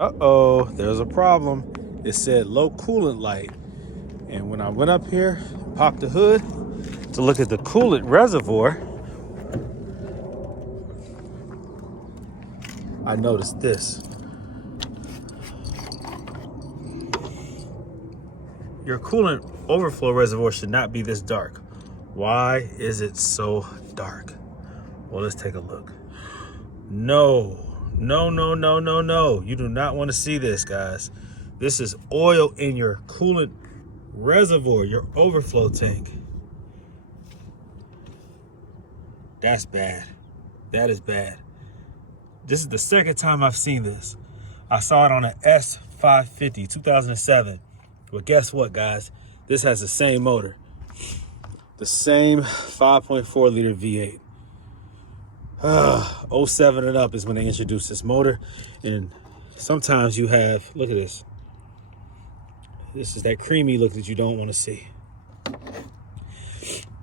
Uh-oh, there's a problem. It said low coolant light. And when I went up here, popped the hood to look at the coolant reservoir, I noticed this. Your coolant overflow reservoir should not be this dark. Why is it so dark? Well, let's take a look. No. You do not want to see this, guys. This is oil in your coolant reservoir, your overflow tank. That's bad. That is bad. This is the second time I've seen this. I saw it on an S550, 2007. But guess what, guys? This has the same motor. The same 5.4 liter V8. 07 and up is when they introduced this motor. And sometimes you have, look at this. This is that creamy look that you don't want to see.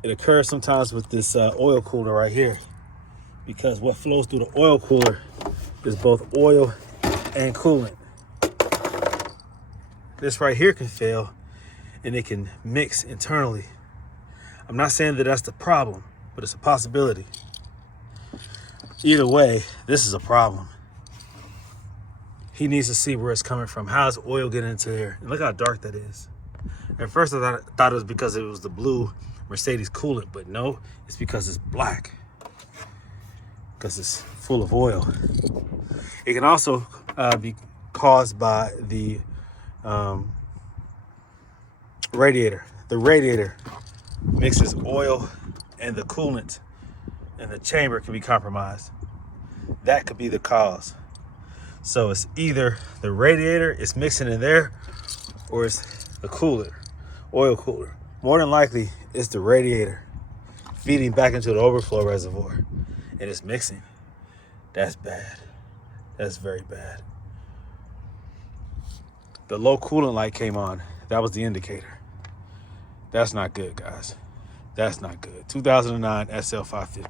It occurs sometimes with this oil cooler right here, because what flows through the oil cooler is both oil and coolant. This right here can fail and it can mix internally. I'm not saying that that's the problem, but it's a possibility. Either way, this is a problem. He needs to see where it's coming from. How's oil getting into there? And look how dark that is. At first I thought it was because it was the blue Mercedes coolant, but no, it's because it's black. Because it's full of oil. It can also be caused by the radiator. The radiator mixes oil and the coolant, and the chamber can be compromised. That could be the cause. So it's either the radiator is mixing in there, or it's the cooler, oil cooler. More than likely, it's the radiator feeding back into the overflow reservoir, and it's mixing. That's bad. That's very bad. The low coolant light came on. That was the indicator. That's not good, guys. That's not good. 2009 SL550.